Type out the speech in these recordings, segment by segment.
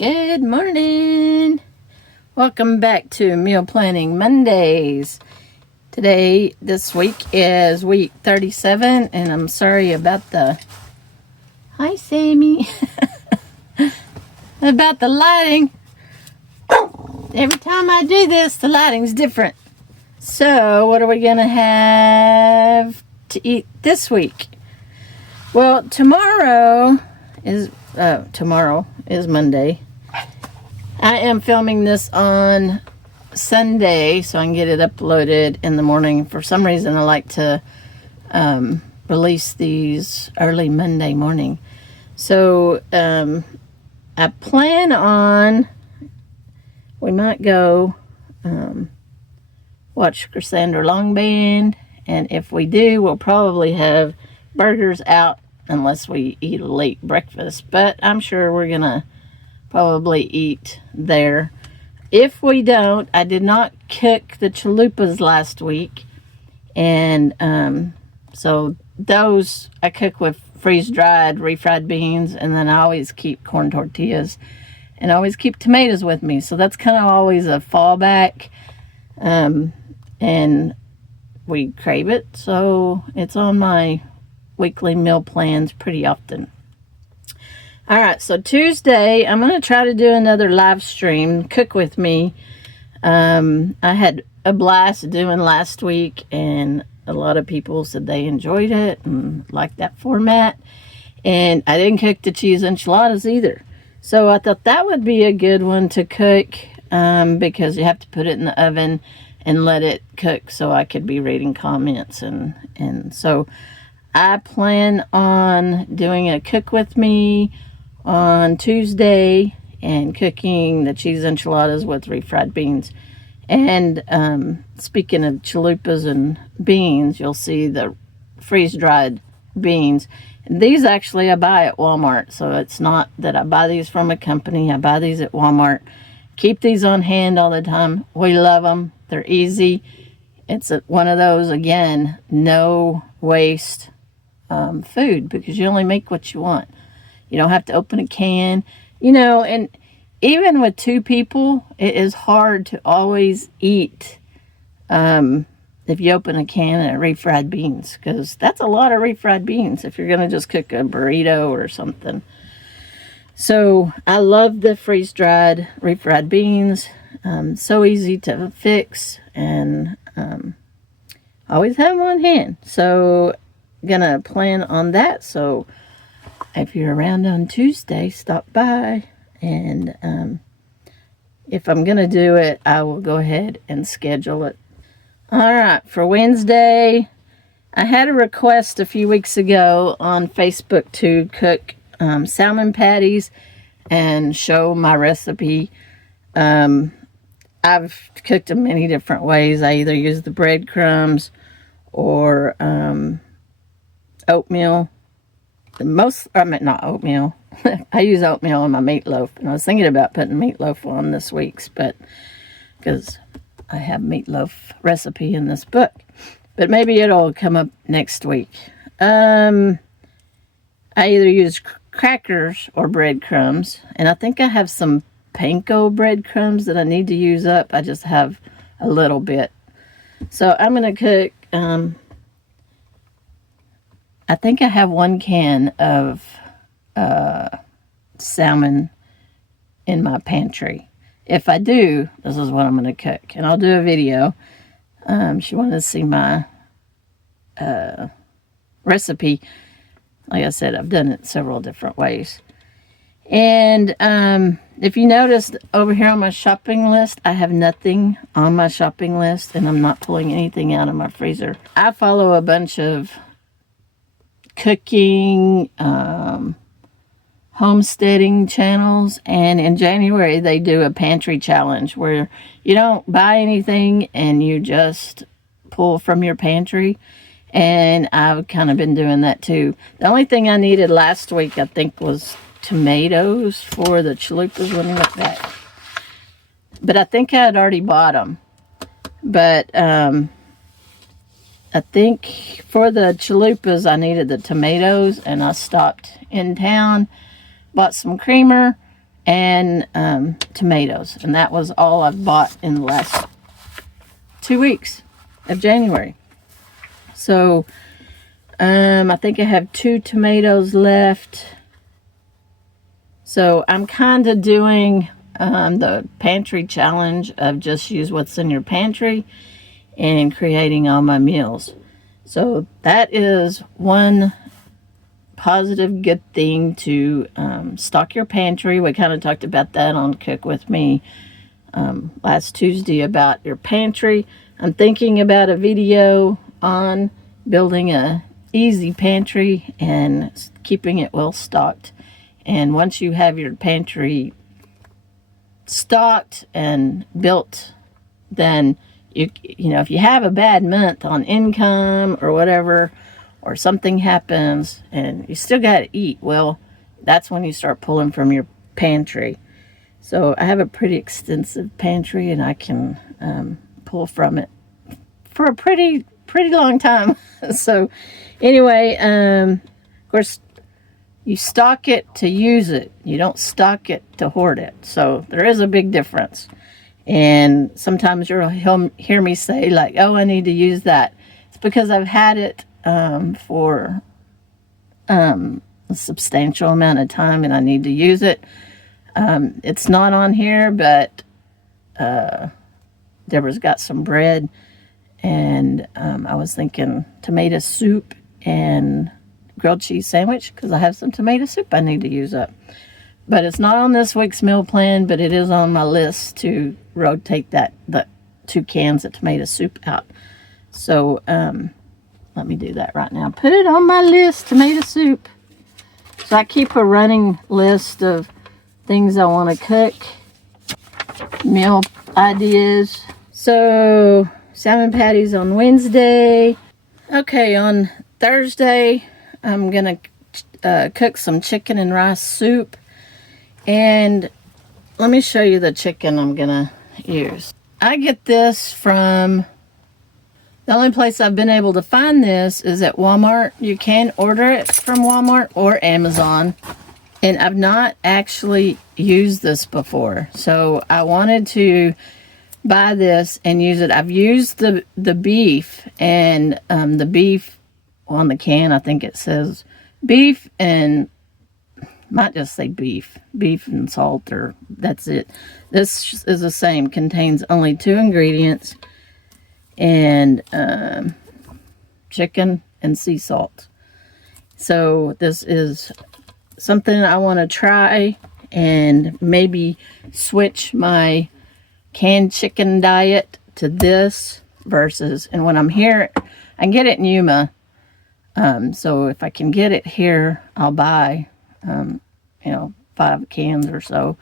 Good morning. Welcome back to Meal Planning Mondays. Today, this week is week 37, and I'm sorry about the... Hi, Sammy. About the lighting. Every time I do this, the lighting's different. So, what are we going to have to eat this week? Well, tomorrow is Monday. I am filming this on Sunday so I can get it uploaded in the morning. For some reason, I like to release these early Monday morning. So, I plan on, we might go watch Cassandra Long Band, and if we do, we'll probably have burgers out unless we eat a late breakfast, but I'm sure we're gonna probably eat there. If we don't, I did not cook the chalupas last week, and so those I cook with freeze-dried refried beans, and then I always keep corn tortillas, and I always keep tomatoes with me, so that's kind of always a fallback, and we crave it, so it's on my weekly meal plans pretty often. Alright, so Tuesday, I'm going to try to do another live stream, cook with me. I had a blast doing last week, and a lot of people said they enjoyed it and liked that format. And I didn't cook the cheese enchiladas either. So I thought that would be a good one to cook, because you have to put it in the oven and let it cook so I could be reading comments. And so I plan on doing a cook with me on Tuesday and cooking the cheese enchiladas with refried beans. And speaking of chalupas and beans, you'll see the freeze-dried beans. And these actually I buy at Walmart, so it's not that I buy these from a company. I buy these at Walmart. Keep these on hand all the time. We love them. They're easy. It's one of those, again, no waste food, because you only make what you want. You don't have to open a can, and even with two people, it is hard to always eat if you open a can of refried beans, because that's a lot of refried beans if you're going to just cook a burrito or something. So I love the freeze-dried refried beans. So easy to fix, and always have them on hand. So gonna plan on that. So if you're around on Tuesday, stop by, and if I'm gonna do it, I will go ahead and schedule it. All right, for Wednesday, I had a request a few weeks ago on Facebook to cook salmon patties and show my recipe. I've cooked them many different ways. I either use the breadcrumbs or oatmeal. Not oatmeal. I use oatmeal in my meatloaf, and I was thinking about putting meatloaf on this week's, but because I have meatloaf recipe in this book, but maybe it'll come up next week. I either use crackers or breadcrumbs, and I think I have some panko breadcrumbs that I need to use up. I just have a little bit, so I'm gonna cook. I think I have 1 can of salmon in my pantry. If I do, this is what I'm going to cook. And I'll do a video. She wanted to see my recipe. Like I said, I've done it several different ways. And if you noticed over here on my shopping list, I have nothing on my shopping list, and I'm not pulling anything out of my freezer. I follow a bunch of cooking, homesteading channels, and in January they do a pantry challenge where you don't buy anything and you just pull from your pantry, and I've kind of been doing that too. The only thing I needed last week, I think, was tomatoes for the chalupas. Let me look back, but I think I had already bought them. But I think for the chalupas, I needed the tomatoes, and I stopped in town, bought some creamer, and tomatoes. And that was all I've bought in the last 2 weeks of January. So I think I have 2 tomatoes left. So I'm kind of doing the pantry challenge of just use what's in your pantry and creating all my meals. So that is one positive good thing to stock your pantry. We kind of talked about that on Cook With Me last Tuesday about your pantry. I'm thinking about a video on building a easy pantry and keeping it well stocked. And once you have your pantry stocked and built, then you know, if you have a bad month on income or whatever, or something happens and you still got to eat, well, that's when you start pulling from your pantry. So I have a pretty extensive pantry, and I can pull from it for a pretty long time. So anyway, of course, you stock it to use it. You don't stock it to hoard it. So there is a big difference. And sometimes you'll hear me say, like, oh, I need to use that. It's because I've had it for a substantial amount of time, and I need to use it. It's not on here, but Deborah's got some bread, and I was thinking tomato soup and grilled cheese sandwich, because I have some tomato soup I need to use up. But it's not on this week's meal plan, but it is on my list to rotate the 2 cans of tomato soup out. So let me do that right now. Put it on my list, tomato soup. So I keep a running list of things I want to cook, meal ideas. So salmon patties on Wednesday. Okay, on Thursday, I'm going to cook some chicken and rice soup. And let me show you the chicken I'm going to use. I get this from, the only place I've been able to find this is at Walmart. You can order it from Walmart or Amazon. And I've not actually used this before. So I wanted to buy this and use it. I've used the beef, and the beef on the can, I think it says beef and might just say beef and salt, or that's it. This is the same, contains only 2 ingredients, and chicken and sea salt. So this is something I want to try and maybe switch my canned chicken diet to this versus, and when I'm here, I can get it in Yuma. So if I can get it here, I'll buy 5 cans or so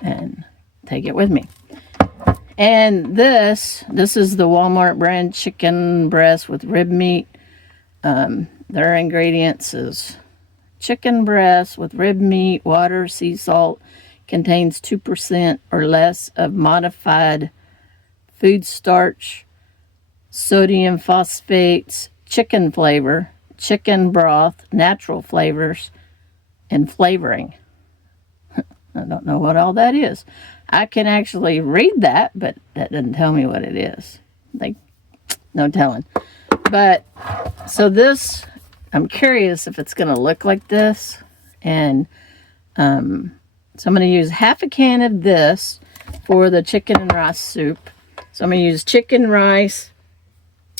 and take it with me. And this is the Walmart brand chicken breast with rib meat. Their ingredients is chicken breast with rib meat, water, sea salt, contains 2% or less of modified food starch, sodium phosphates, chicken flavor, chicken broth, natural flavors, and flavoring. I don't know what all that is. I can actually read that, but that doesn't tell me what it is. Like, no telling. But, so this, I'm curious if it's going to look like this. And, so I'm going to use half a can of this for the chicken and rice soup. So I'm going to use chicken, rice,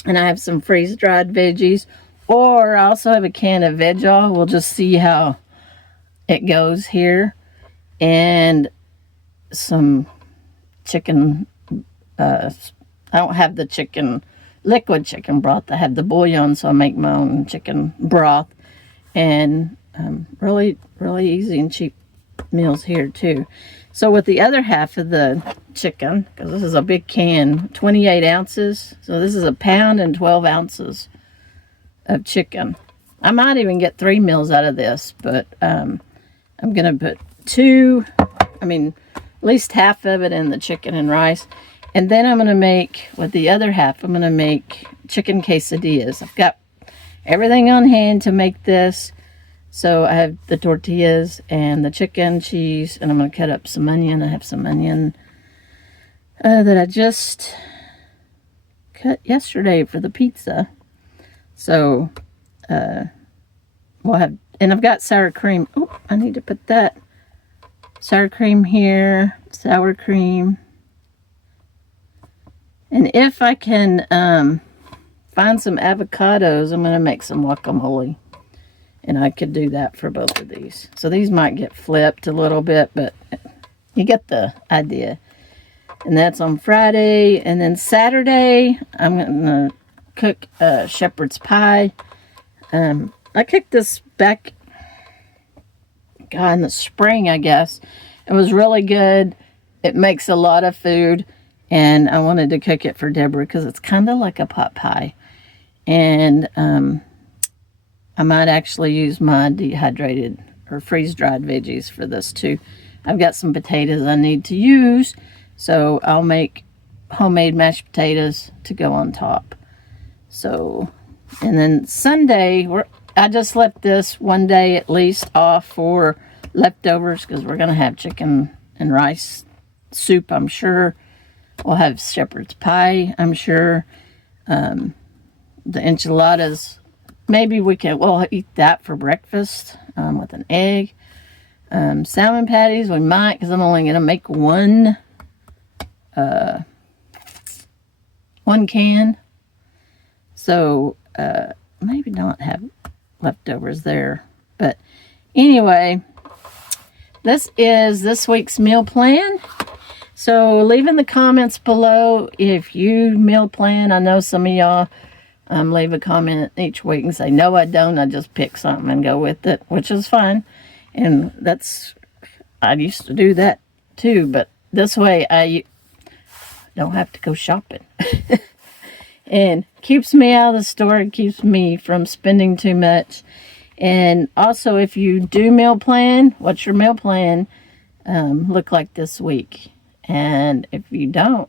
and I have some freeze-dried veggies. Or I also have a can of veg oil. We'll just see how it goes here. And some chicken, I don't have the liquid chicken broth. I have the bouillon, so I make my own chicken broth. And really, really easy and cheap meals here too. So with the other half of the chicken, because this is a big can, 28 ounces. So this is 1 pound and 12 ounces of chicken. I might even get 3 meals out of this, but I'm going to put at least half of it in the chicken and rice. And then I'm going to make, with the other half, I'm going to make chicken quesadillas. I've got everything on hand to make this. So I have the tortillas and the chicken, cheese, and I'm going to cut up some onion. I have some onion that I just cut yesterday for the pizza. So we'll have, and I've got sour cream. Oh, I need to put that sour cream here, sour cream. And if I can find some avocados, I'm going to make some guacamole. And I could do that for both of these. So these might get flipped a little bit, but you get the idea. And that's on Friday. And then Saturday, I'm going to cook shepherd's pie. I cooked this back, in the spring, I guess. It was really good. It makes a lot of food. And I wanted to cook it for Deborah because it's kind of like a pot pie. And I might actually use my dehydrated or freeze-dried veggies for this too. I've got some potatoes I need to use, so I'll make homemade mashed potatoes to go on top. So, and then Sunday, I just left this one day at least off for leftovers because we're going to have chicken and rice soup, I'm sure. We'll have shepherd's pie, I'm sure. The enchiladas, maybe we'll eat that for breakfast with an egg. Salmon patties, we might, because I'm only going to make one can. So maybe not have leftovers there. But anyway, this is this week's meal plan. So leave in the comments below if you meal plan. I know some of y'all leave a comment each week and say, no, I don't. I just pick something and go with it, which is fine. And I used to do that too, but this way I don't have to go shopping. And keeps me out of the store. It keeps me from spending too much. And also, if you do meal plan, what's your meal plan look like this week? And if you don't,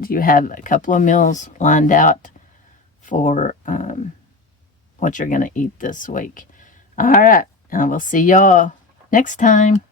do you have a couple of meals lined out for what you're going to eat this week? All right. I will see y'all next time.